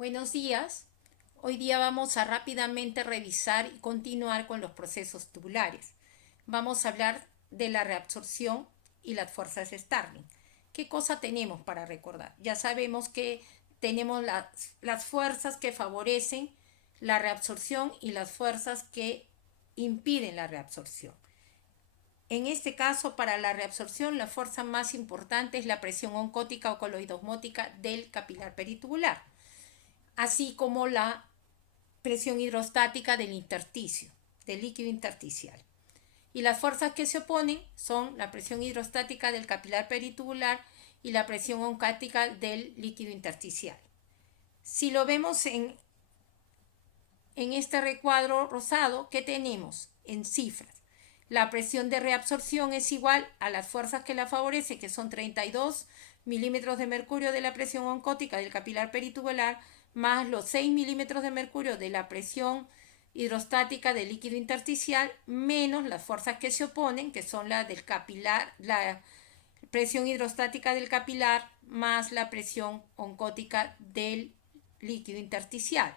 Buenos días. Hoy día vamos a rápidamente revisar y continuar con los procesos tubulares. Vamos a hablar de la reabsorción y las fuerzas Starling. ¿Qué cosa tenemos para recordar? Ya sabemos que tenemos las fuerzas que favorecen la reabsorción y las fuerzas que impiden la reabsorción. En este caso, para la reabsorción, la fuerza más importante es la presión oncótica o coloidosmótica del capilar peritubular, así como la presión hidrostática del intersticio, del líquido intersticial. Y las fuerzas que se oponen son la presión hidrostática del capilar peritubular y la presión oncática del líquido intersticial. Si lo vemos en este recuadro rosado, ¿qué tenemos en cifras? La presión de reabsorción es igual a las fuerzas que la favorecen, que son 32 milímetros de mercurio de la presión oncótica del capilar peritubular, más los 6 milímetros de mercurio de la presión hidrostática del líquido intersticial, menos las fuerzas que se oponen, que son la del capilar, la presión hidrostática del capilar, más la presión oncótica del líquido intersticial.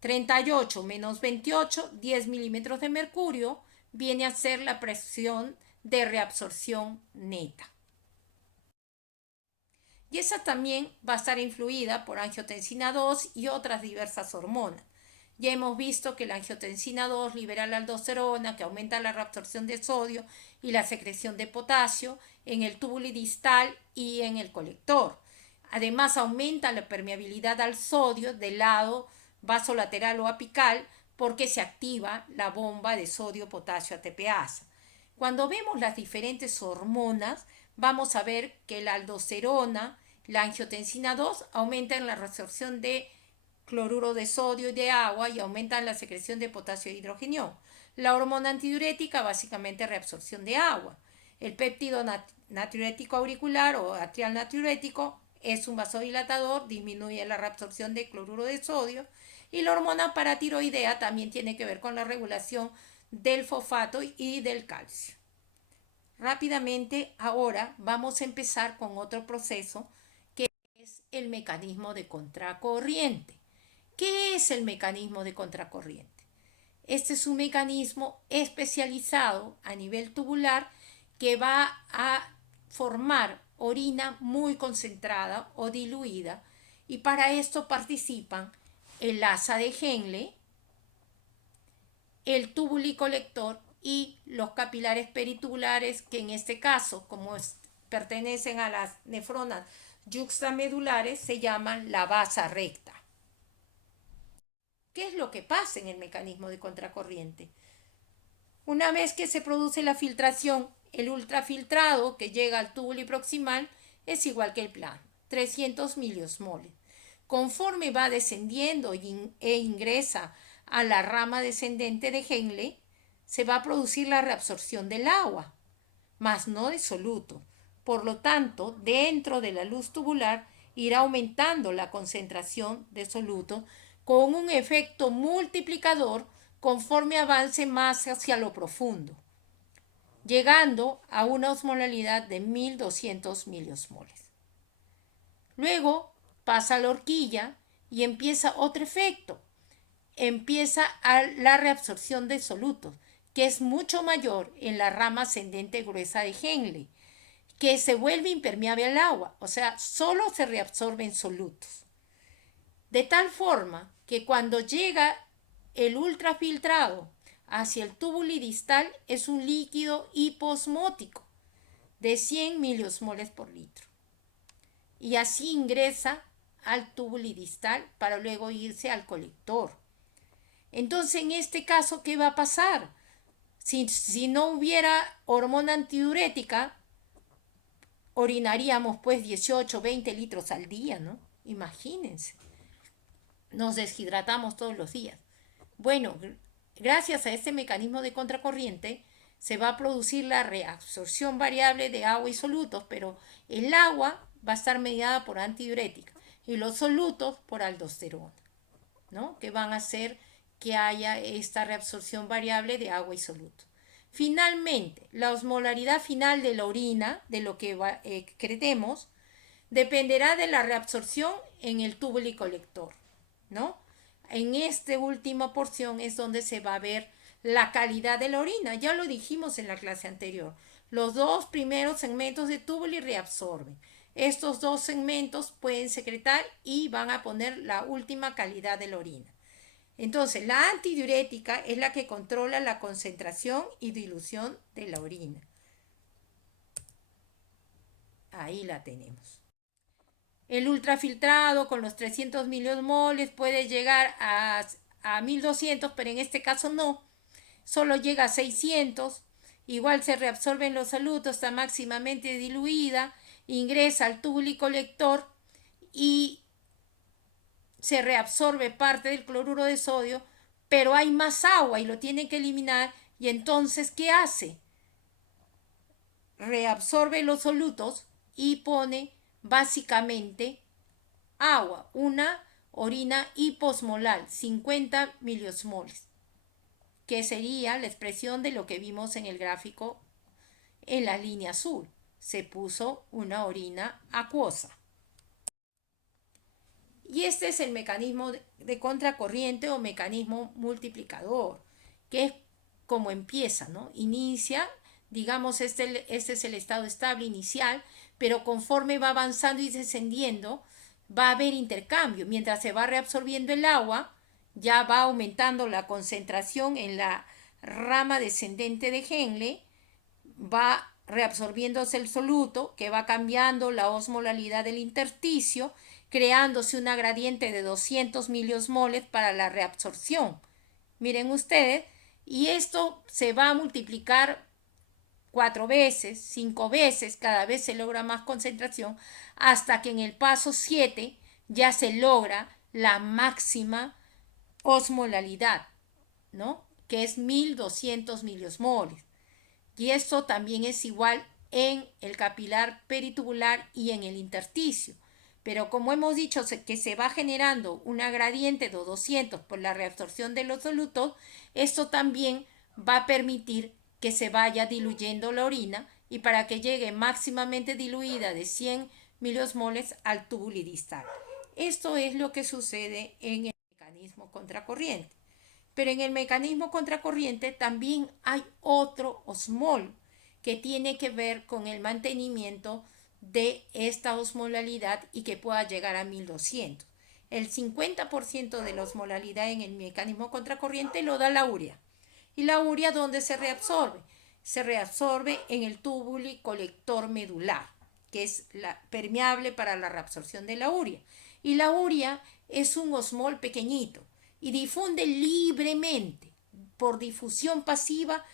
38 menos 28, 10 milímetros de mercurio, viene a ser la presión de reabsorción neta. Y esa también va a estar influida por angiotensina 2 y otras diversas hormonas. Ya hemos visto que la angiotensina 2 libera la aldosterona, que aumenta la reabsorción de sodio y la secreción de potasio en el túbulo distal y en el colector. Además, aumenta la permeabilidad al sodio del lado vasolateral o apical porque se activa la bomba de sodio-potasio ATPasa. Cuando vemos las diferentes hormonas, vamos a ver que la aldosterona, la angiotensina 2 aumentan la reabsorción de cloruro de sodio y de agua y aumentan la secreción de potasio e hidrogenión. La hormona antidiurética, básicamente reabsorción de agua. El péptido natriurético auricular o atrial natriurético es un vasodilatador, disminuye la reabsorción de cloruro de sodio. Y la hormona paratiroidea también tiene que ver con la regulación del fosfato y del calcio. Rápidamente, ahora vamos a empezar con otro proceso que es el mecanismo de contracorriente. ¿Qué es el mecanismo de contracorriente? Este es un mecanismo especializado a nivel tubular que va a formar orina muy concentrada o diluida, y para esto participan el asa de Henle, el tubulicolector y los capilares peritubulares, que en este caso, como pertenecen a las nefronas yuxtamedulares, se llaman la vasa recta. ¿Qué es lo que pasa en el mecanismo de contracorriente? Una vez que se produce la filtración, el ultrafiltrado que llega al túbulo proximal es igual que el plano, 300 miliosmoles. Conforme va descendiendo e ingresa a la rama descendente de Henle, se va a producir la reabsorción del agua, mas no de soluto. Por lo tanto, dentro de la luz tubular irá aumentando la concentración de soluto con un efecto multiplicador conforme avance más hacia lo profundo, llegando a una osmolalidad de 1200 miliosmoles. Luego pasa a la horquilla y empieza otro efecto. Empieza la reabsorción de solutos, que es mucho mayor en la rama ascendente gruesa de Henle, que se vuelve impermeable al agua, o sea, solo se reabsorben solutos. De tal forma que cuando llega el ultrafiltrado hacia el túbulo distal es un líquido hiposmótico de 100 miliosmoles por litro. Y así ingresa al túbulo distal para luego irse al colector. Entonces, en este caso, ¿qué va a pasar? Si no hubiera hormona antidiurética, orinaríamos pues 18, 20 litros al día, ¿no? Imagínense. Nos deshidratamos todos los días. Bueno, gracias a este mecanismo de contracorriente se va a producir la reabsorción variable de agua y solutos, pero el agua va a estar mediada por antidiurética y los solutos por aldosterona, ¿no? Que van a hacer que haya esta reabsorción variable de agua y solutos. Finalmente, la osmolaridad final de la orina, de lo que excretemos, dependerá de la reabsorción en el túbulo y colector, ¿no? En esta última porción es donde se va a ver la calidad de la orina. Ya lo dijimos en la clase anterior. Los dos primeros segmentos de túbulo reabsorben. Estos dos segmentos pueden secretar y van a poner la última calidad de la orina. Entonces, la antidiurética es la que controla la concentración y dilución de la orina. Ahí la tenemos. El ultrafiltrado con los 300 milimoles puede llegar a 1200, pero en este caso no. Solo llega a 600. Igual se reabsorben los solutos, está máximamente diluida, ingresa al túbulo y colector y se reabsorbe parte del cloruro de sodio, pero hay más agua y lo tienen que eliminar. Y entonces, ¿qué hace? Reabsorbe los solutos y pone básicamente agua, una orina hiposmolar, 50 miliosmoles, que sería la expresión de lo que vimos en el gráfico en la línea azul. Se puso una orina acuosa. Y este es el mecanismo de contracorriente o mecanismo multiplicador, que es como empieza, ¿no? Inicia, digamos, este es el estado estable inicial, pero conforme va avanzando y descendiendo, va a haber intercambio. Mientras se va reabsorbiendo el agua, ya va aumentando la concentración en la rama descendente de Henle, va reabsorbiéndose el soluto, que va cambiando la osmolalidad del intersticio, creándose una gradiente de 200 miliosmoles para la reabsorción. Miren ustedes, y esto se va a multiplicar 4 veces, 5 veces, cada vez se logra más concentración, hasta que en el paso 7 ya se logra la máxima osmolalidad, ¿no? Que es 1200 miliosmoles. Y esto también es igual en el capilar peritubular y en el intersticio. Pero como hemos dicho que se va generando una gradiente de 200 por la reabsorción de los solutos, esto también va a permitir que se vaya diluyendo la orina y para que llegue máximamente diluida de 100 miliosmoles al túbulo distal. Esto es lo que sucede en el mecanismo contracorriente. Pero en el mecanismo contracorriente también hay otro osmol que tiene que ver con el mantenimiento de esta osmolalidad y que pueda llegar a 1200. El 50% de la osmolalidad en el mecanismo contracorriente lo da la urea. ¿Y la urea dónde se reabsorbe? Se reabsorbe en el túbulo y colector medular, que es permeable para la reabsorción de la urea. Y la urea es un osmol pequeñito y difunde libremente por difusión pasiva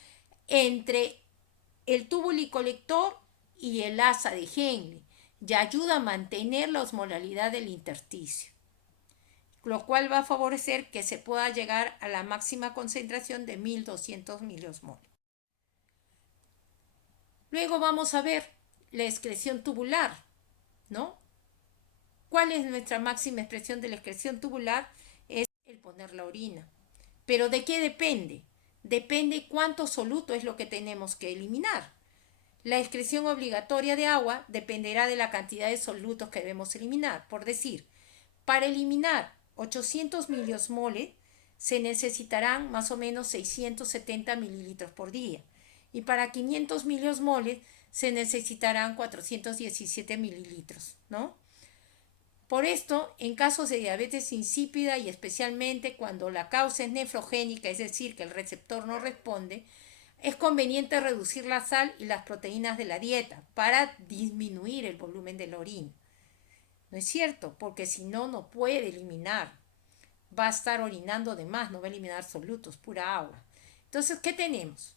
entre el túbulo y colector y el asa de Henle y ayuda a mantener la osmolalidad del intersticio, lo cual va a favorecer que se pueda llegar a la máxima concentración de 1200 miliosmoles. Luego vamos a ver la excreción tubular, ¿no? ¿Cuál es nuestra máxima expresión de la excreción tubular? Es el poner la orina. ¿Pero de qué depende? Depende cuánto soluto es lo que tenemos que eliminar. La excreción obligatoria de agua dependerá de la cantidad de solutos que debemos eliminar. Por decir, para eliminar 800 miliosmoles se necesitarán más o menos 670 mililitros por día. Y para 500 miliosmoles se necesitarán 417 mililitros, ¿no? Por esto, en casos de diabetes insípida y especialmente cuando la causa es nefrogénica, es decir, que el receptor no responde, es conveniente reducir la sal y las proteínas de la dieta para disminuir el volumen de la orina. ¿No es cierto? Porque si no, no puede eliminar. Va a estar orinando de más, no va a eliminar solutos, pura agua. Entonces, ¿qué tenemos?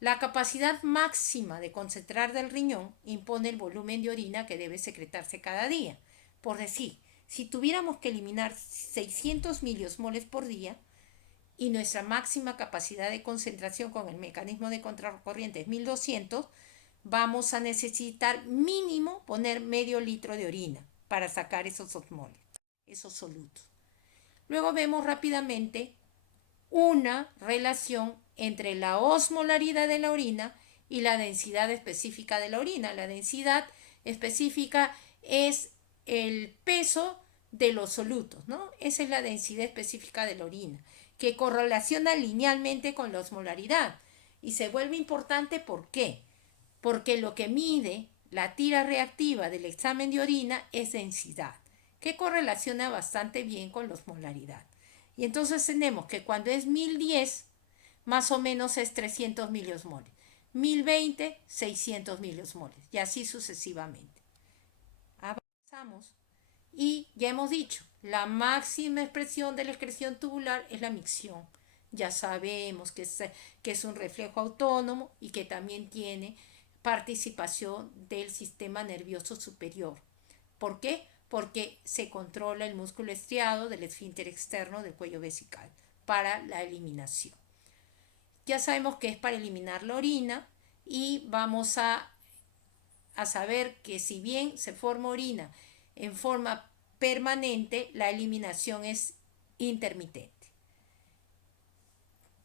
La capacidad máxima de concentrar del riñón impone el volumen de orina que debe secretarse cada día. Por decir, si tuviéramos que eliminar 600 miliosmoles por día y nuestra máxima capacidad de concentración con el mecanismo de contracorriente es 1200, vamos a necesitar mínimo poner medio litro de orina para sacar esos osmoles, esos solutos. Luego vemos rápidamente una relación entre la osmolaridad de la orina y la densidad específica de la orina. La densidad específica es el peso de los solutos, ¿no? Esa es la densidad específica de la orina, que correlaciona linealmente con la osmolaridad. Y se vuelve importante, ¿por qué? Porque lo que mide la tira reactiva del examen de orina es densidad, que correlaciona bastante bien con la osmolaridad. Y entonces tenemos que cuando es 1010, más o menos es 300 miliosmoles. 1020, 600 miliosmoles. Y así sucesivamente. Avanzamos. Y ya hemos dicho, la máxima expresión de la excreción tubular es la micción. Ya sabemos que es un reflejo autónomo y que también tiene participación del sistema nervioso superior. ¿Por qué? Porque se controla el músculo estriado del esfínter externo del cuello vesical para la eliminación. Ya sabemos que es para eliminar la orina y vamos a saber que si bien se forma orina en forma permanente, la eliminación es intermitente.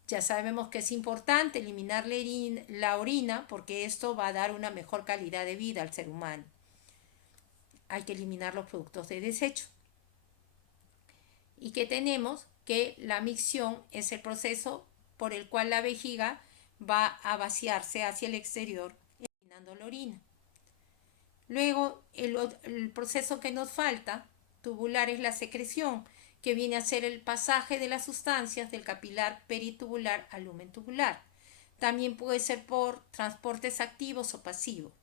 Ya sabemos que es importante eliminar la orina porque esto va a dar una mejor calidad de vida al ser humano. Hay que eliminar los productos de desecho. Y que tenemos que la micción es el proceso por el cual la vejiga va a vaciarse hacia el exterior, eliminando la orina. Luego, el proceso que nos falta, tubular, es la secreción, que viene a ser el pasaje de las sustancias del capilar peritubular al lumen tubular. También puede ser por transportes activos o pasivos.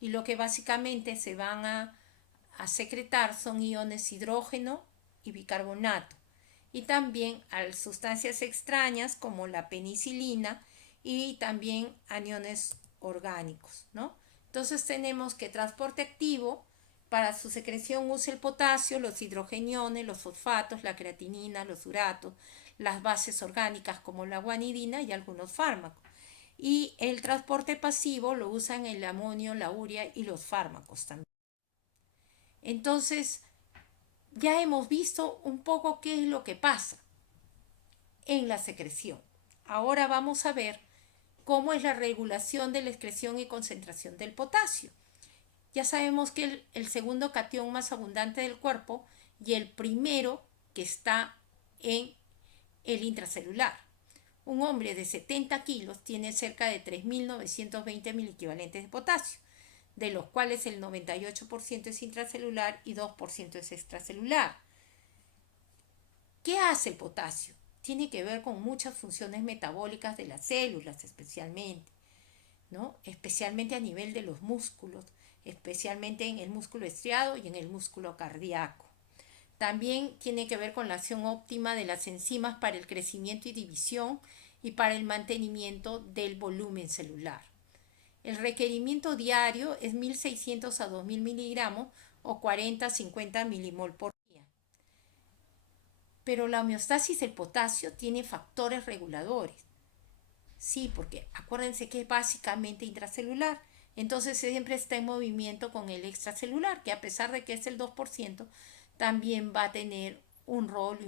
Y lo que básicamente se van a secretar son iones hidrógeno y bicarbonato. Y también a sustancias extrañas como la penicilina y también aniones orgánicos, ¿no? Entonces tenemos que transporte activo, para su secreción usa el potasio, los hidrogeniones, los fosfatos, la creatinina, los uratos, las bases orgánicas como la guanidina y algunos fármacos. Y el transporte pasivo lo usan el amonio, la urea y los fármacos también. Entonces, ya hemos visto un poco qué es lo que pasa en la secreción. Ahora vamos a ver cómo es la regulación de la excreción y concentración del potasio. Ya sabemos que el segundo catión más abundante del cuerpo y el primero que está en el intracelular. Un hombre de 70 kilos tiene cerca de 3.920 miliequivalentes de potasio, de los cuales el 98% es intracelular y 2% es extracelular. ¿Qué hace el potasio? Tiene que ver con muchas funciones metabólicas de las células especialmente, ¿no? Especialmente a nivel de los músculos, especialmente en el músculo estriado y en el músculo cardíaco. También tiene que ver con la acción óptima de las enzimas para el crecimiento y división y para el mantenimiento del volumen celular. El requerimiento diario es 1.600 a 2.000 miligramos o 40 a 50 milimol por día. Pero la homeostasis del potasio tiene factores reguladores. Sí, porque acuérdense que es básicamente intracelular. Entonces siempre está en movimiento con el extracelular, que a pesar de que es el 2%, también va a tener un rol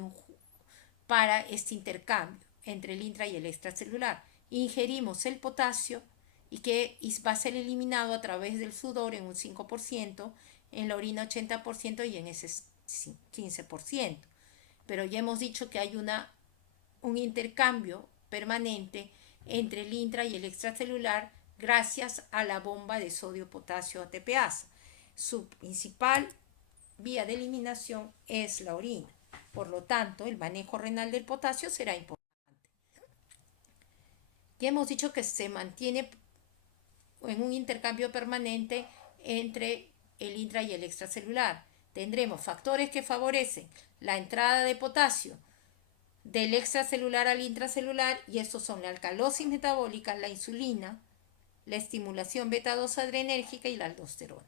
para este intercambio entre el intra y el extracelular. Ingerimos el potasio y que va a ser eliminado a través del sudor en un 5%, en la orina 80% y en ese 15%. Pero ya hemos dicho que hay un intercambio permanente entre el intra y el extracelular gracias a la bomba de sodio-potasio ATPasa. Su principal vía de eliminación es la orina. Por lo tanto, el manejo renal del potasio será importante. Ya hemos dicho que se mantiene en un intercambio permanente entre el intra y el extracelular. Tendremos factores que favorecen la entrada de potasio del extracelular al intracelular, y estos son la alcalosis metabólica, la insulina, la estimulación beta-2 adrenérgica y la aldosterona.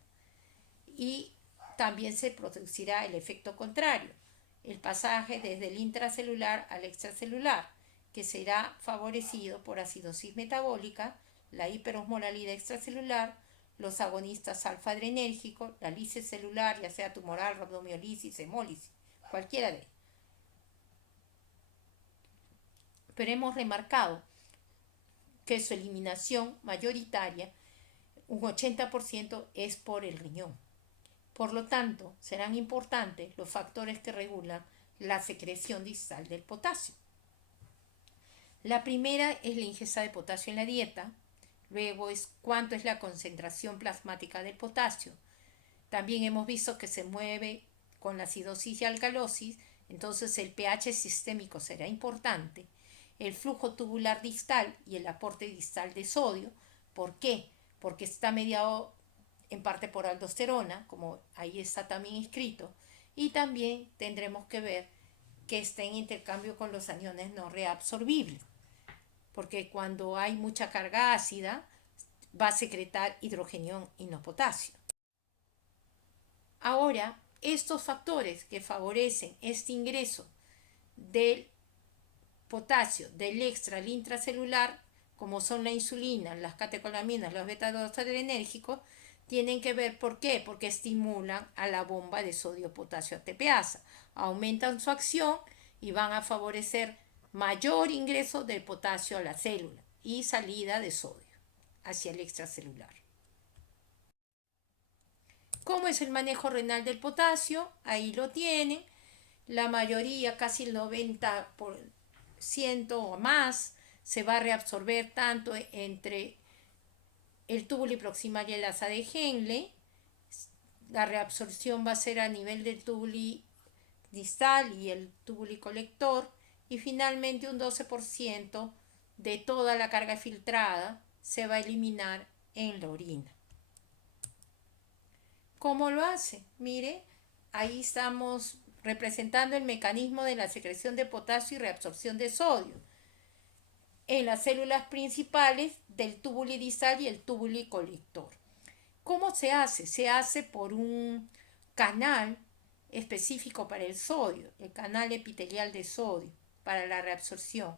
Y también se producirá el efecto contrario, el pasaje desde el intracelular al extracelular, que será favorecido por acidosis metabólica, la hiperosmolalidad extracelular, los agonistas alfa-adrenérgicos, la lisis celular, ya sea tumoral, rhabdomiolisis, hemólisis, cualquiera de ellos. Pero hemos remarcado que su eliminación mayoritaria, un 80%, es por el riñón. Por lo tanto, serán importantes los factores que regulan la secreción distal del potasio. La primera es la ingesta de potasio en la dieta, luego es cuánto es la concentración plasmática del potasio. También hemos visto que se mueve con la acidosis y alcalosis, entonces el pH sistémico será importante. El flujo tubular distal y el aporte distal de sodio. ¿Por qué? Porque está mediado en parte por aldosterona, como ahí está también escrito, y también tendremos que ver que está en intercambio con los aniones no reabsorbibles, porque cuando hay mucha carga ácida va a secretar hidrogenión y no potasio. Ahora, estos factores que favorecen este ingreso del potasio del extra al intracelular, como son la insulina, las catecolaminas, los beta-2-adrenérgicos, tienen que ver por qué, porque estimulan a la bomba de sodio-potasio ATPasa, aumentan su acción y van a favorecer mayor ingreso del potasio a la célula y salida de sodio hacia el extracelular. ¿Cómo es el manejo renal del potasio? Ahí lo tienen. La mayoría, casi el 90% o más, se va a reabsorber tanto entre el túbulo proximal y el asa de Henle. La reabsorción va a ser a nivel del túbulo distal y el túbulo colector. Y finalmente un 12% de toda la carga filtrada se va a eliminar en la orina. ¿Cómo lo hace? Mire, ahí estamos representando el mecanismo de la secreción de potasio y reabsorción de sodio en las células principales del túbulo distal y el túbulo colector. ¿Cómo se hace? Se hace por un canal específico para el sodio, el canal epitelial de sodio para la reabsorción.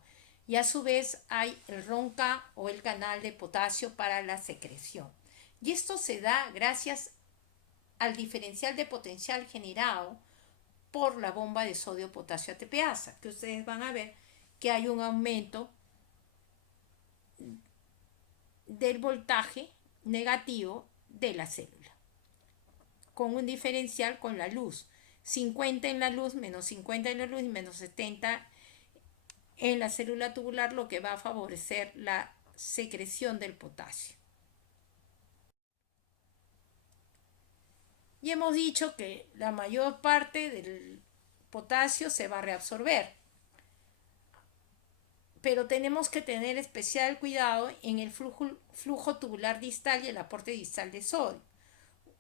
Y a su vez hay el RONCA o el canal de potasio para la secreción. Y esto se da gracias al diferencial de potencial generado por la bomba de sodio-potasio ATPasa, que ustedes van a ver que hay un aumento del voltaje negativo de la célula, con un diferencial con la luz, 50 en la luz, menos 50 en la luz y menos 70 en la célula tubular, lo que va a favorecer la secreción del potasio. Y hemos dicho que la mayor parte del potasio se va a reabsorber, pero tenemos que tener especial cuidado en el flujo tubular distal y el aporte distal de sodio.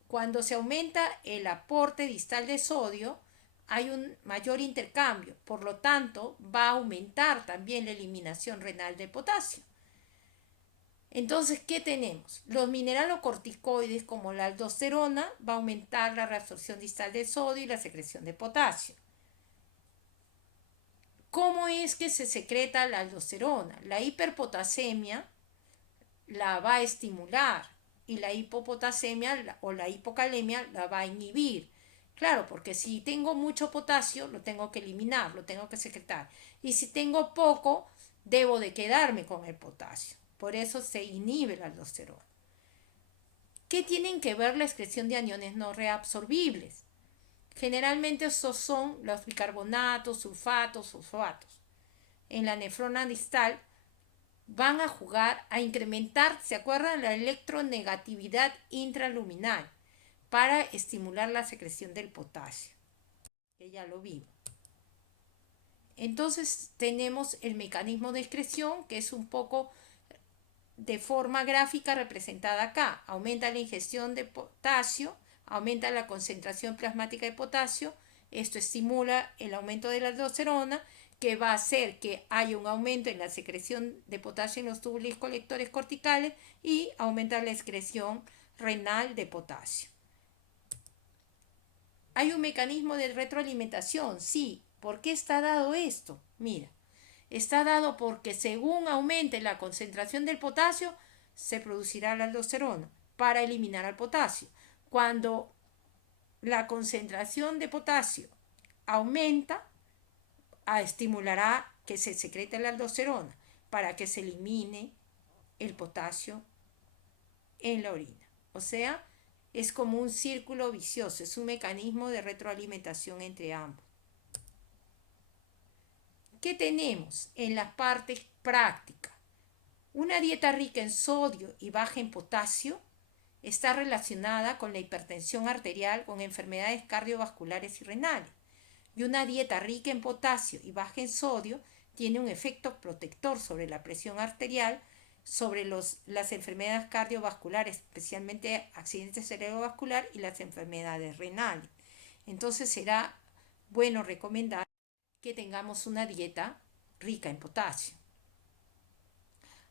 Cuando se aumenta el aporte distal de sodio, hay un mayor intercambio, por lo tanto va a aumentar también la eliminación renal de potasio. Entonces, ¿qué tenemos? Los mineralocorticoides como la aldosterona va a aumentar la reabsorción distal de sodio y la secreción de potasio. ¿Cómo es que se secreta la aldosterona? La hiperpotasemia la va a estimular y la hipopotasemia o la hipocalemia la va a inhibir. Claro, porque si tengo mucho potasio, lo tengo que eliminar, lo tengo que secretar. Y si tengo poco, debo de quedarme con el potasio. Por eso se inhibe la aldosterona. ¿Qué tienen que ver la excreción de aniones no reabsorbibles? Generalmente estos son los bicarbonatos, sulfatos, fosfatos. En la nefrona distal van a jugar a incrementar, ¿se acuerdan? La electronegatividad intraluminal para estimular la secreción del potasio, que ya lo vimos. Entonces tenemos el mecanismo de excreción, que es un poco de forma gráfica representada acá. Aumenta la ingestión de potasio, aumenta la concentración plasmática de potasio, esto estimula el aumento de la aldosterona, que va a hacer que haya un aumento en la secreción de potasio en los túbulos colectores corticales y aumenta la excreción renal de potasio. ¿Hay un mecanismo de retroalimentación? Sí. ¿Por qué está dado esto? Mira, está dado porque según aumente la concentración del potasio, se producirá la aldosterona para eliminar al potasio. Cuando la concentración de potasio aumenta, estimulará que se secrete la aldosterona para que se elimine el potasio en la orina. O sea, es como un círculo vicioso, es un mecanismo de retroalimentación entre ambos. ¿Qué tenemos en la parte práctica? Una dieta rica en sodio y baja en potasio está relacionada con la hipertensión arterial, con enfermedades cardiovasculares y renales. Y una dieta rica en potasio y baja en sodio tiene un efecto protector sobre la presión arterial, sobre las enfermedades cardiovasculares, especialmente accidentes cerebrovasculares y las enfermedades renales. Entonces será bueno recomendar que tengamos una dieta rica en potasio.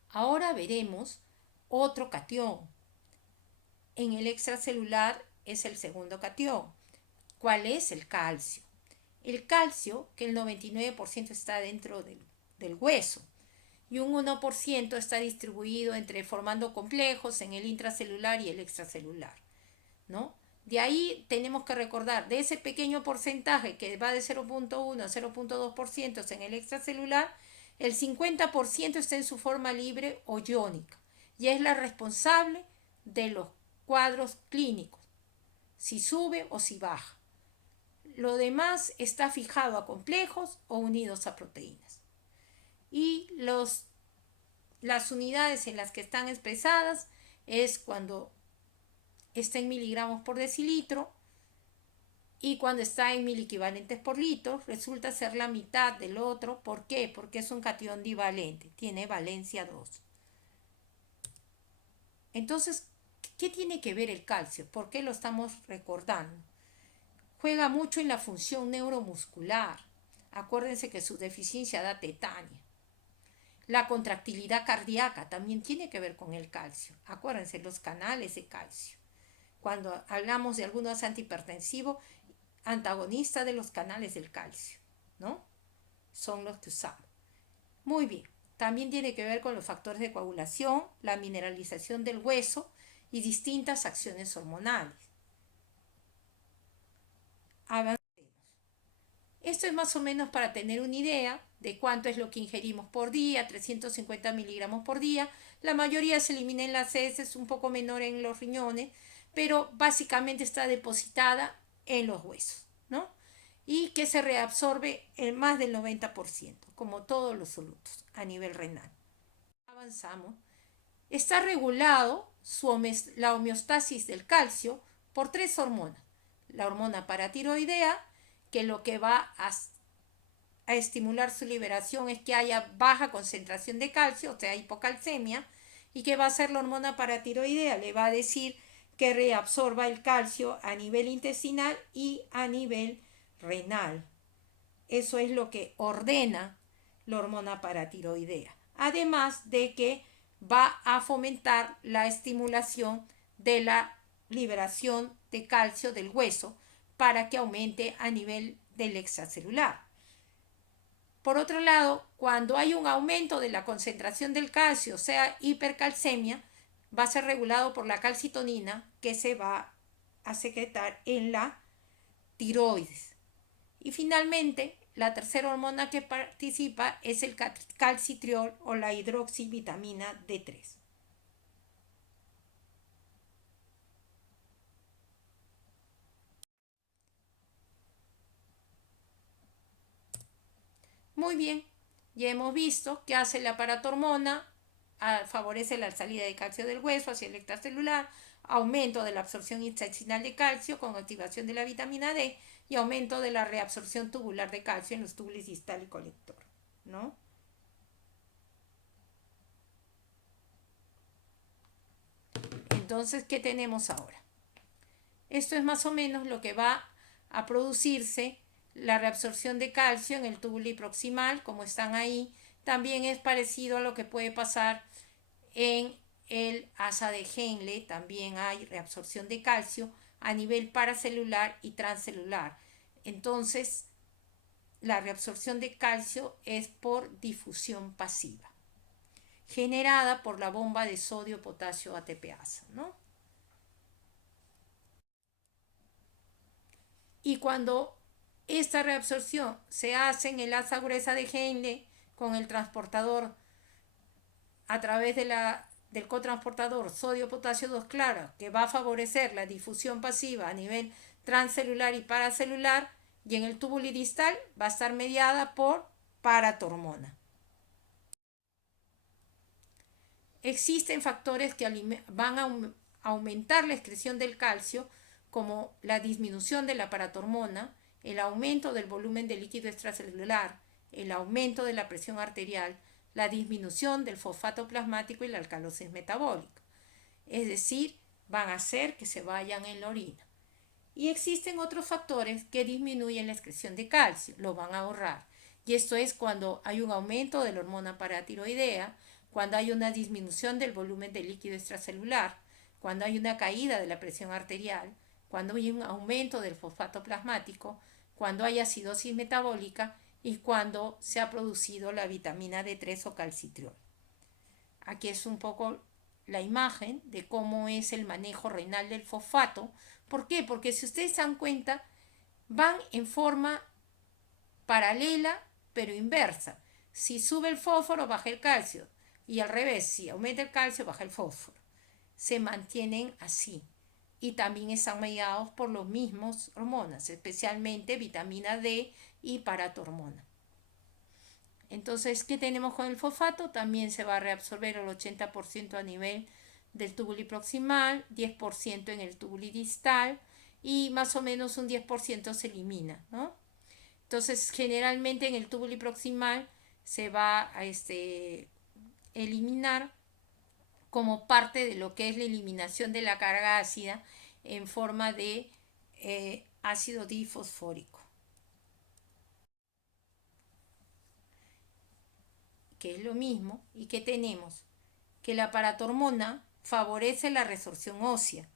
Ahora veremos otro catión. En el extracelular es el segundo catión. ¿Cuál es el calcio? El calcio, que el 99% está dentro del hueso y un 1% está distribuido entre formando complejos en el intracelular y el extracelular, ¿no? De ahí tenemos que recordar, de ese pequeño porcentaje que va de 0.1 a 0.2% en el extracelular, el 50% está en su forma libre o iónica y es la responsable de los cuadros clínicos, si sube o si baja. Lo demás está fijado a complejos o unidos a proteínas. Y las unidades en las que están expresadas es cuando está en miligramos por decilitro y cuando está en miliequivalentes por litro resulta ser la mitad del otro. ¿Por qué? Porque es un catión divalente, tiene valencia 2. Entonces, ¿qué tiene que ver el calcio? ¿Por qué lo estamos recordando? Juega mucho en la función neuromuscular. Acuérdense que su deficiencia da tetania. La contractilidad cardíaca también tiene que ver con el calcio. Acuérdense, los canales de calcio. Cuando hablamos de algunos antihipertensivos, antagonistas de los canales del calcio, ¿no? Son los que usamos. Muy bien. También tiene que ver con los factores de coagulación, la mineralización del hueso y distintas acciones hormonales. Avancemos. Esto es más o menos para tener una idea de cuánto es lo que ingerimos por día, 350 miligramos por día. La mayoría se elimina en las heces, un poco menor en los riñones, pero básicamente está depositada en los huesos, ¿no? Y que se reabsorbe en más del 90%, como todos los solutos a nivel renal. Avanzamos. Está regulado la homeostasis del calcio por 3 hormonas. La hormona paratiroidea, que lo que va a estimular su liberación es que haya baja concentración de calcio, o sea, hipocalcemia, y que va a hacer la hormona paratiroidea, le va a decir que reabsorba el calcio a nivel intestinal y a nivel renal. Eso es lo que ordena la hormona paratiroidea. Además de que va a fomentar la estimulación de la liberación de calcio del hueso para que aumente a nivel del extracelular. Por otro lado, cuando hay un aumento de la concentración del calcio, o sea, hipercalcemia, va a ser regulado por la calcitonina que se va a secretar en la tiroides. Y finalmente, la tercera hormona que participa es el calcitriol o la hidroxivitamina D3. Muy bien, ya hemos visto que hace la paratormona, favorece la salida de calcio del hueso hacia el extracelular, aumento de la absorción intestinal de calcio con activación de la vitamina D y aumento de la reabsorción tubular de calcio en los túbulos distal y colector, ¿no? Entonces, ¿qué tenemos ahora? Esto es más o menos lo que va a producirse la reabsorción de calcio en el túbulo proximal, como están ahí. También es parecido a lo que puede pasar en el asa de Henle. También hay reabsorción de calcio a nivel paracelular y transcelular. Entonces, la reabsorción de calcio es por difusión pasiva, generada por la bomba de sodio-potasio ATPasa, ¿no? Y cuando esta reabsorción se hace en el asa gruesa de Henle con el transportador a través de la del cotransportador sodio-potasio 2 claro, que va a favorecer la difusión pasiva a nivel transcelular y paracelular, y en el túbulo distal va a estar mediada por paratormona. Existen factores que van a aumentar la excreción del calcio, como la disminución de la paratormona, el aumento del volumen de líquido extracelular, el aumento de la presión arterial, la disminución del fosfato plasmático y la alcalosis metabólica. Es decir, van a hacer que se vayan en la orina. Y existen otros factores que disminuyen la excreción de calcio, lo van a ahorrar. Y esto es cuando hay un aumento de la hormona paratiroidea, cuando hay una disminución del volumen de líquido extracelular, cuando hay una caída de la presión arterial, cuando hay un aumento del fosfato plasmático, cuando hay acidosis metabólica y cuando se ha producido la vitamina D3 o calcitriol. Aquí es un poco la imagen de cómo es el manejo renal del fosfato. ¿Por qué? Porque si ustedes se dan cuenta, van en forma paralela pero inversa. Si sube el fósforo, baja el calcio. Y al revés, si aumenta el calcio, baja el fósforo. Se mantienen así. Y también están mediados por los mismos hormonas, especialmente vitamina D y paratormona. Entonces, ¿qué tenemos con el fosfato? También se va a reabsorber el 80% a nivel del túbulo proximal, 10% en el túbulo distal y más o menos un 10% se elimina, ¿no? Entonces, generalmente en el túbulo proximal se va a eliminar como parte de lo que es la eliminación de la carga ácida en forma de ácido difosfórico, que es lo mismo. ¿Y qué tenemos? Que la paratormona favorece la resorción ósea,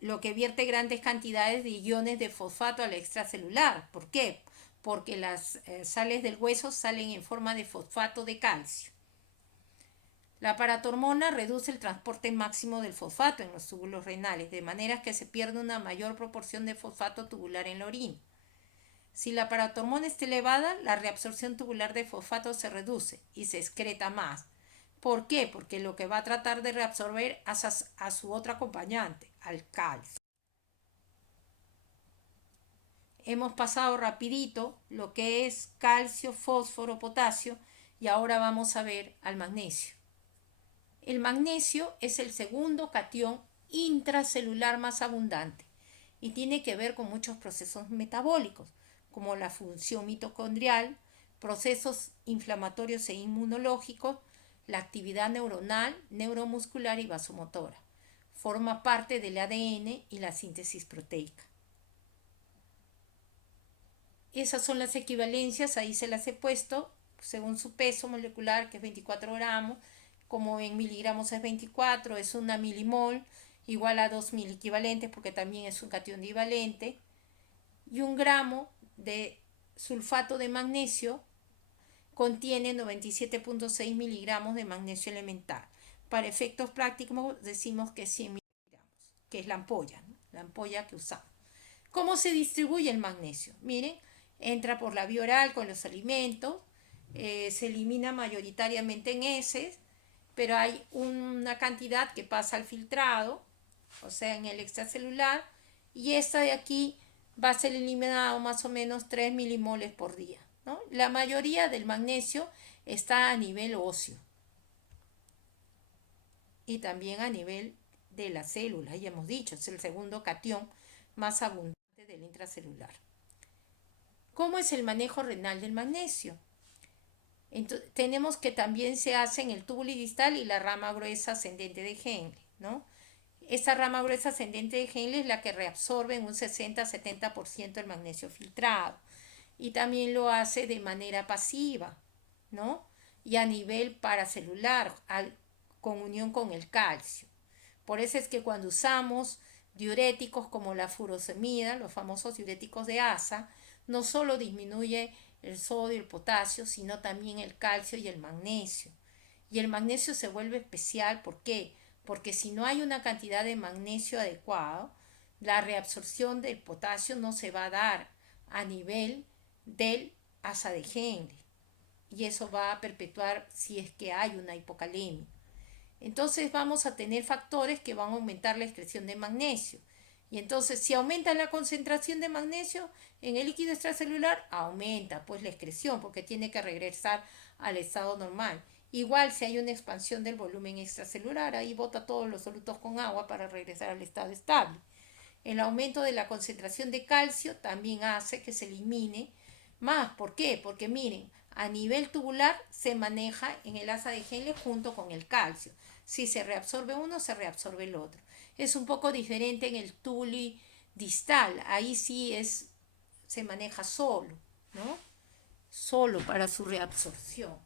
lo que vierte grandes cantidades de iones de fosfato al extracelular. ¿Por qué? Porque las sales del hueso salen en forma de fosfato de calcio. La paratormona reduce el transporte máximo del fosfato en los túbulos renales, de manera que se pierde una mayor proporción de fosfato tubular en la orina. Si la paratormona está elevada, la reabsorción tubular de fosfato se reduce y se excreta más. ¿Por qué? Porque lo que va a tratar de reabsorber a su otro acompañante, al calcio. Hemos pasado rapidito lo que es calcio, fósforo, potasio y ahora vamos a ver al magnesio. El magnesio es el segundo catión intracelular más abundante y tiene que ver con muchos procesos metabólicos, como la función mitocondrial, procesos inflamatorios e inmunológicos, la actividad neuronal, neuromuscular y vasomotora. Forma parte del ADN y la síntesis proteica. Esas son las equivalencias, ahí se las he puesto según su peso molecular, que es 24 gramos, como en miligramos es 24, es una milimol, igual a 2000 equivalentes, porque también es un catión divalente, y un gramo de sulfato de magnesio contiene 97.6 miligramos de magnesio elemental. Para efectos prácticos decimos que es 100 miligramos, que es la ampolla, ¿no? La ampolla que usamos. ¿Cómo se distribuye el magnesio? Miren, entra por la vía oral con los alimentos, se elimina mayoritariamente en heces, pero hay una cantidad que pasa al filtrado, o sea, en el extracelular, y esta de aquí va a ser eliminado más o menos 3 milimoles por día, ¿no? La mayoría del magnesio está a nivel óseo y también a nivel de las células, ya hemos dicho, es el segundo catión más abundante del intracelular. ¿Cómo es el manejo renal del magnesio? Entonces, tenemos que también se hace en el túbulo distal y la rama gruesa ascendente de Henle, ¿no? Esta rama gruesa ascendente de Henle es la que reabsorbe en un 60-70% el magnesio filtrado y también lo hace de manera pasiva, ¿no? Y a nivel paracelular, con unión con el calcio. Por eso es que cuando usamos diuréticos como la furosemida, los famosos diuréticos de ASA, no solo disminuye el sodio y el potasio, sino también el calcio y el magnesio. Y el magnesio se vuelve especial, ¿por qué? Porque si no hay una cantidad de magnesio adecuado, la reabsorción del potasio no se va a dar a nivel del asa de Henle. Y eso va a perpetuar si es que hay una hipocalemia. Entonces vamos a tener factores que van a aumentar la excreción de magnesio. Y entonces si aumenta la concentración de magnesio en el líquido extracelular, aumenta pues la excreción porque tiene que regresar al estado normal. Igual si hay una expansión del volumen extracelular, ahí bota todos los solutos con agua para regresar al estado estable. El aumento de la concentración de calcio también hace que se elimine más. ¿Por qué? Porque miren, a nivel tubular se maneja en el asa de Henle junto con el calcio. Si se reabsorbe uno, se reabsorbe el otro. Es un poco diferente en el tuli distal. Ahí sí se maneja solo, ¿no? Solo para su reabsorción.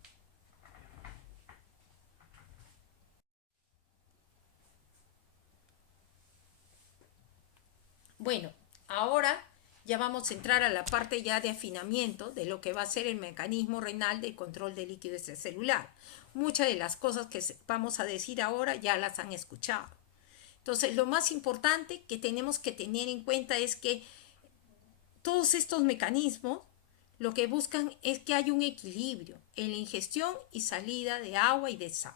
Bueno, ahora ya vamos a entrar a la parte ya de afinamiento de lo que va a ser el mecanismo renal de control de líquido extracelular. Muchas de las cosas que vamos a decir ahora ya las han escuchado. Entonces, lo más importante que tenemos que tener en cuenta es que todos estos mecanismos lo que buscan es que haya un equilibrio en la ingestión y salida de agua y de sal.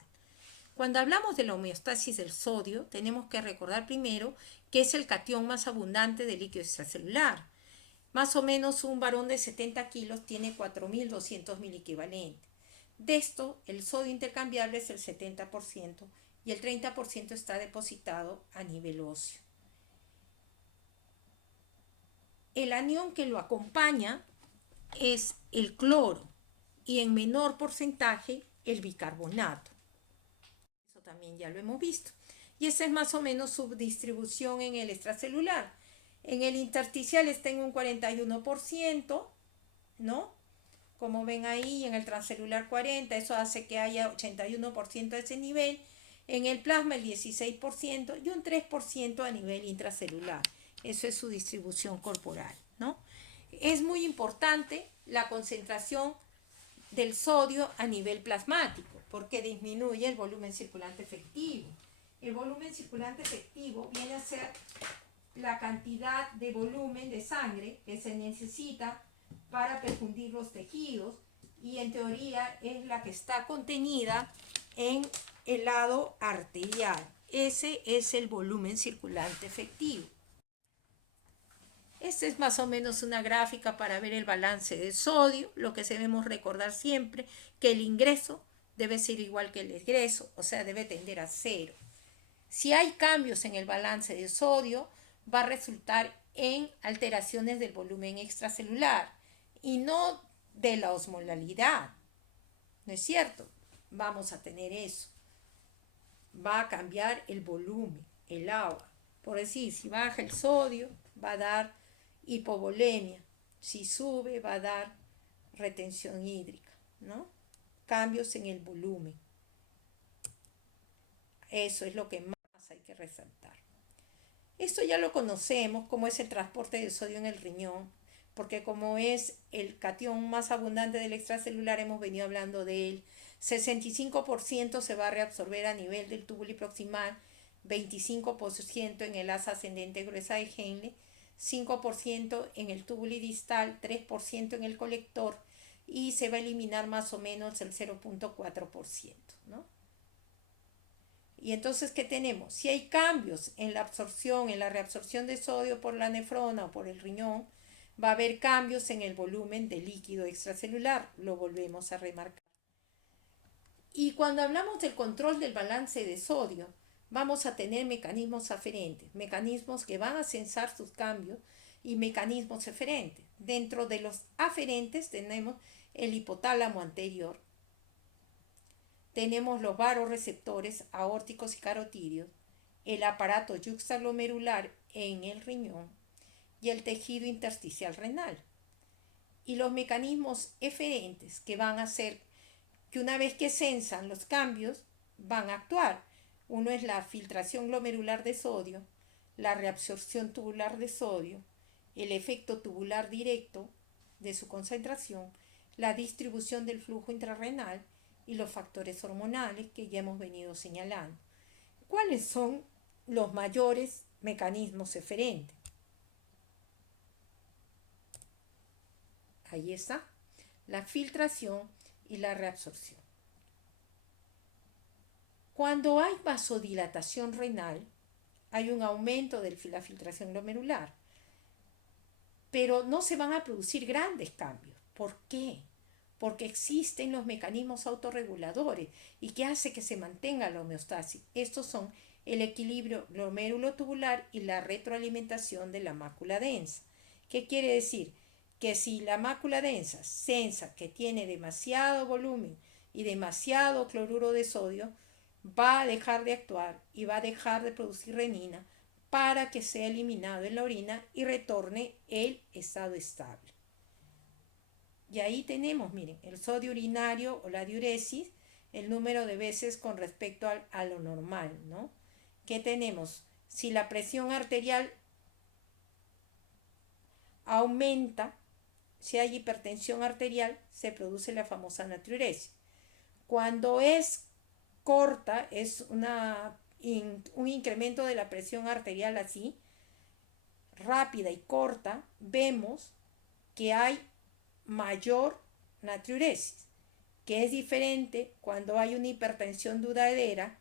Cuando hablamos de la homeostasis del sodio, tenemos que recordar primero que es el catión más abundante del líquido extracelular. Más o menos un varón de 70 kilos tiene 4.200 miliequivalentes. De esto, el sodio intercambiable es el 70% y el 30% está depositado a nivel óseo. El anión que lo acompaña es el cloro y en menor porcentaje el bicarbonato. Eso también ya lo hemos visto. Y esa es más o menos su distribución en el extracelular. En el intersticial está en un 41%, ¿no? Como ven ahí, en el transcelular 40%, eso hace que haya 81% de ese nivel. En el plasma el 16% y un 3% a nivel intracelular. Eso es su distribución corporal, ¿no? Es muy importante la concentración del sodio a nivel plasmático, porque disminuye el volumen circulante efectivo. El volumen circulante efectivo viene a ser la cantidad de volumen de sangre que se necesita para perfundir los tejidos y en teoría es la que está contenida en el lado arterial. Ese es el volumen circulante efectivo. Esta es más o menos una gráfica para ver el balance de sodio. Lo que debemos recordar siempre, que el ingreso debe ser igual que el egreso, o sea, debe tender a cero. Si hay cambios en el balance de sodio, va a resultar en alteraciones del volumen extracelular y no de la osmolalidad. ¿No es cierto? Vamos a tener eso. Va a cambiar el volumen, el agua. Por decir, si baja el sodio, va a dar hipovolemia. Si sube, va a dar retención hídrica, ¿no? Cambios en el volumen. Eso es lo que más hay que resaltar. Esto ya lo conocemos, como es el transporte de sodio en el riñón, porque como es el catión más abundante del extracelular, hemos venido hablando de él. 65% se va a reabsorber a nivel del túbulo proximal, 25% en el asa ascendente gruesa de Henle, 5% en el túbulo distal, 3% en el colector y se va a eliminar más o menos el 0.4%, ¿no? Y entonces, ¿qué tenemos? Si hay cambios en la absorción, en la reabsorción de sodio por la nefrona o por el riñón, va a haber cambios en el volumen de líquido extracelular. Lo volvemos a remarcar. Y cuando hablamos del control del balance de sodio, vamos a tener mecanismos aferentes, mecanismos que van a censar sus cambios y mecanismos eferentes. Dentro de los aferentes tenemos el hipotálamo anterior, tenemos los varoreceptores aórticos y carotídeos, el aparato yuxtaglomerular en el riñón y el tejido intersticial renal. Y los mecanismos eferentes que van a hacer que una vez que censan los cambios, van a actuar. Uno es la filtración glomerular de sodio, la reabsorción tubular de sodio, el efecto tubular directo de su concentración, la distribución del flujo intrarrenal y los factores hormonales que ya hemos venido señalando. ¿Cuáles son los mayores mecanismos eferentes? Ahí está, la filtración y la reabsorción. Cuando hay vasodilatación renal, hay un aumento de la filtración glomerular, pero no se van a producir grandes cambios. ¿Por qué? Porque existen los mecanismos autorreguladores y que hace que se mantenga la homeostasis. Estos son el equilibrio glomérulo-tubular y la retroalimentación de la mácula densa. ¿Qué quiere decir? Que si la mácula densa sensa que tiene demasiado volumen y demasiado cloruro de sodio, va a dejar de actuar y va a dejar de producir renina para que sea eliminado en la orina y retorne el estado estable. Y ahí tenemos, miren, el sodio urinario o la diuresis, el número de veces con respecto a lo normal, ¿no? ¿Qué tenemos? Si la presión arterial aumenta, si hay hipertensión arterial, se produce la famosa natriuresis. Cuando es corta, es un incremento de la presión arterial así, rápida y corta, vemos que hay mayor natriuresis, que es diferente cuando hay una hipertensión duradera,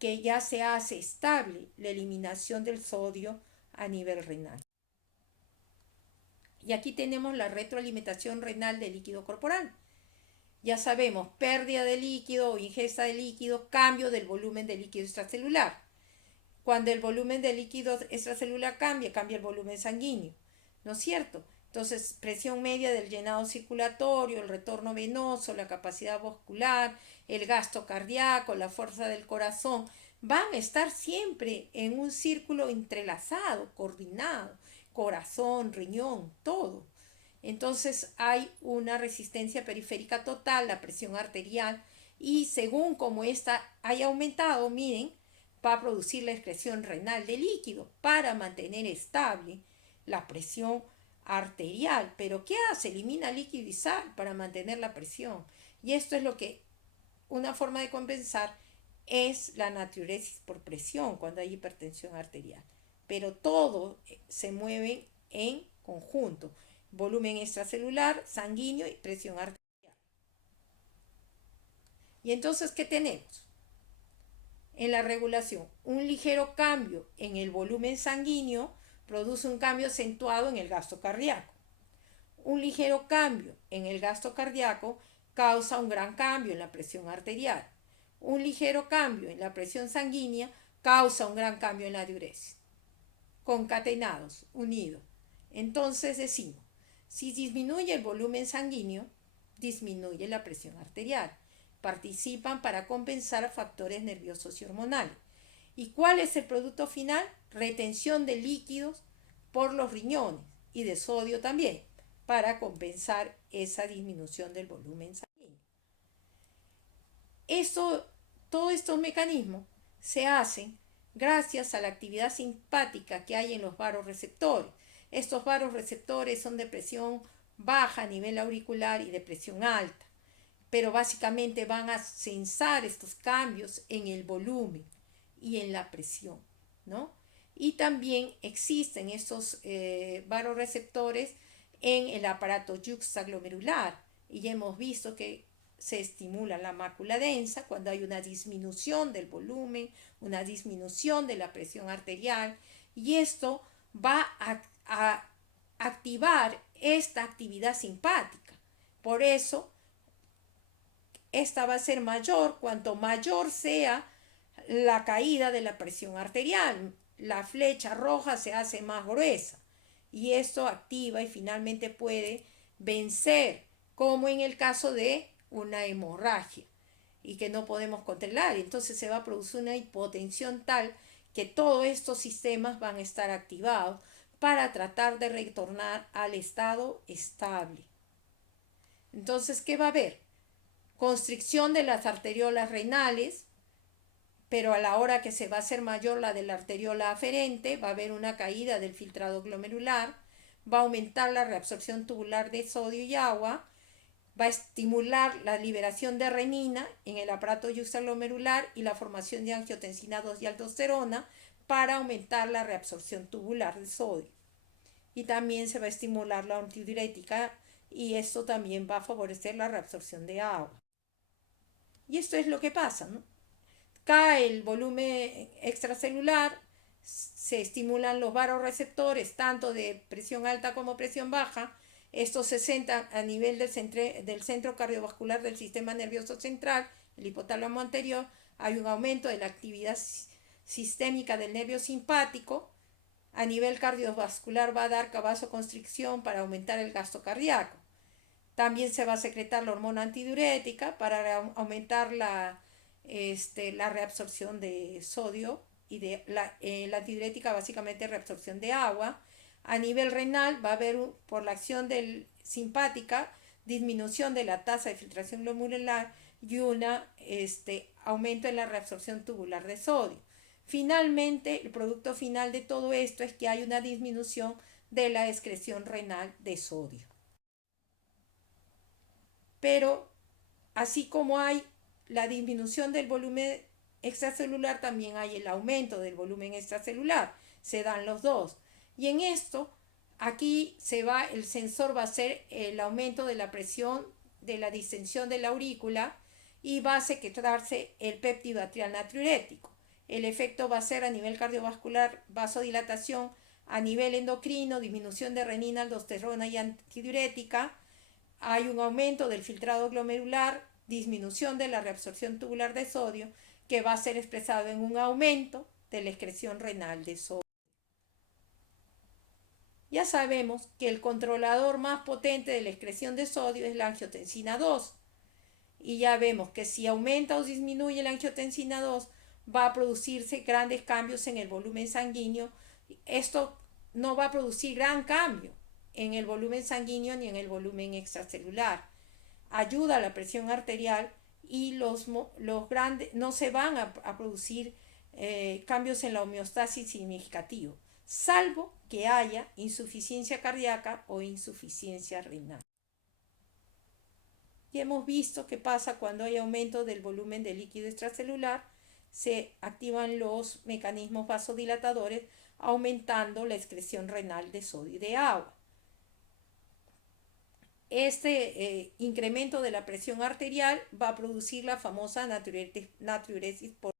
que ya se hace estable la eliminación del sodio a nivel renal. Y aquí tenemos la retroalimentación renal del líquido corporal. Ya sabemos, pérdida de líquido o ingesta de líquido, cambio del volumen de líquido extracelular. Cuando el volumen de líquido extracelular cambia, cambia el volumen sanguíneo, ¿no es cierto? Entonces, presión media del llenado circulatorio, el retorno venoso, la capacidad vascular, el gasto cardíaco, la fuerza del corazón, van a estar siempre en un círculo entrelazado, coordinado, corazón, riñón, todo. Entonces hay una resistencia periférica total, la presión arterial, y según como esta haya aumentado, miren, va a producir la excreción renal de líquido para mantener estable la presión arterial. ¿Pero qué hace? Elimina líquido y sal para mantener la presión. Y esto es lo que una forma de compensar es la natriuresis por presión cuando hay hipertensión arterial. Pero todo se mueve en conjunto. Volumen extracelular, sanguíneo y presión arterial. Y entonces, ¿qué tenemos? En la regulación, un ligero cambio en el volumen sanguíneo produce un cambio acentuado en el gasto cardíaco. Un ligero cambio en el gasto cardíaco causa un gran cambio en la presión arterial. Un ligero cambio en la presión sanguínea causa un gran cambio en la diuresis. Concatenados, unidos. Entonces decimos, si disminuye el volumen sanguíneo, disminuye la presión arterial. Participan para compensar factores nerviosos y hormonales. ¿Y cuál es el producto final? Retención de líquidos por los riñones y de sodio también, para compensar esa disminución del volumen sanguíneo. Todos estos mecanismos se hacen gracias a la actividad simpática que hay en los vasoreceptores. Estos vasoreceptores son de presión baja a nivel auricular y de presión alta, pero básicamente van a sensar estos cambios en el volumen y en la presión, ¿no? Y también existen estos vasoreceptores en el aparato yuxtaglomerular, y ya hemos visto que se estimula la mácula densa cuando hay una disminución del volumen, una disminución de la presión arterial, y esto va a activar esta actividad simpática. Por eso, esta va a ser mayor cuanto mayor sea la caída de la presión arterial. La flecha roja se hace más gruesa y esto activa y finalmente puede vencer, como en el caso de una hemorragia y que no podemos controlar. Entonces se va a producir una hipotensión tal que todos estos sistemas van a estar activados para tratar de retornar al estado estable. Entonces, ¿qué va a haber? Constricción de las arteriolas renales, pero a la hora que se va a hacer mayor la de la arteriola aferente, va a haber una caída del filtrado glomerular, va a aumentar la reabsorción tubular de sodio y agua, va a estimular la liberación de renina en el aparato yuxtaglomerular y la formación de angiotensina 2 y aldosterona para aumentar la reabsorción tubular de sodio. Y también se va a estimular la antidiurética y esto también va a favorecer la reabsorción de agua. Y esto es lo que pasa, ¿no? cae el volumen extracelular, se estimulan los vasoreceptores tanto de presión alta como presión baja. Estos se centran a nivel del centro cardiovascular del sistema nervioso central, el hipotálamo anterior. Hay un aumento de la actividad sistémica del nervio simpático. A nivel cardiovascular va a dar vasoconstricción para aumentar el gasto cardíaco. También se va a secretar la hormona antidiurética para aumentar la reabsorción de sodio y de la antidiurética básicamente reabsorción de agua. A nivel renal va a haber por la acción simpática disminución de la tasa de filtración glomerular y un aumento en la reabsorción tubular de sodio. Finalmente, el producto final de todo esto es que hay una disminución de la excreción renal de sodio. Pero así como hay la disminución del volumen extracelular, también hay el aumento del volumen extracelular. Se dan los dos. Y en esto, aquí el sensor va a ser el aumento de la presión de la distensión de la aurícula y va a secretarse el péptido atrial natriurético. El efecto va a ser a nivel cardiovascular, vasodilatación, a nivel endocrino, disminución de renina, aldosterona y antidiurética. Hay un aumento del filtrado glomerular, disminución de la reabsorción tubular de sodio, que va a ser expresado en un aumento de la excreción renal de sodio. Ya sabemos que el controlador más potente de la excreción de sodio es la angiotensina 2. Y ya vemos que si aumenta o disminuye la angiotensina 2, va a producirse grandes cambios en el volumen sanguíneo. Esto no va a producir gran cambio en el volumen sanguíneo ni en el volumen extracelular. Ayuda a la presión arterial y los grandes no se van a producir cambios en la homeostasis significativos, salvo que haya insuficiencia cardíaca o insuficiencia renal. Y hemos visto qué pasa cuando hay aumento del volumen de líquido extracelular. Se activan los mecanismos vasodilatadores, aumentando la excreción renal de sodio y de agua. Este incremento de la presión arterial va a producir la famosa natriuresis por